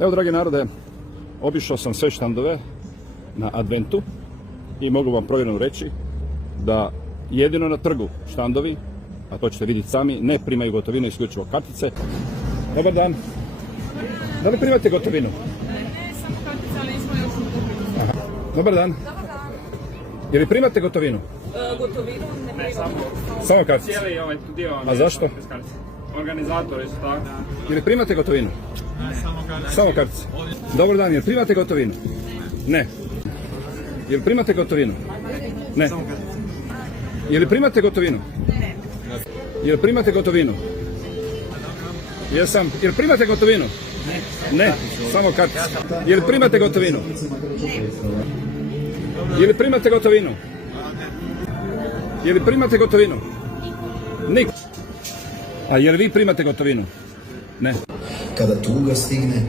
Evo, dragi narode, obišao sam sve štandove na adventu i mogu vam provjereno reći da jedino na trgu štandovi, a to ćete vidjeti sami, ne primaju gotovinu, isključivo kartice. Dobar dan. Da li primate gotovinu? Ne, samo kartica, ali nismo još kupili. Aha. Dobar dan. Je li primate gotovinu? Gotovinu ne primamo. Samo kartice. Cijeli ovaj dio. A zašto? Organizatori su tako. Je li primate gotovinu? Samo kartice. Dobar dan, je li primate gotovinu? Ne. Je li primate gotovinu? Ne. Je li primate gotovinu? Ne. Je li primate gotovinu? Jesam. Je li primate gotovinu? Ne. Samo kartice. Je li primate gotovinu? Je li primate gotovinu? Je li primate gotovinu? Niko. A je li vi primate gotovinu? Ne. Kada tuga stigne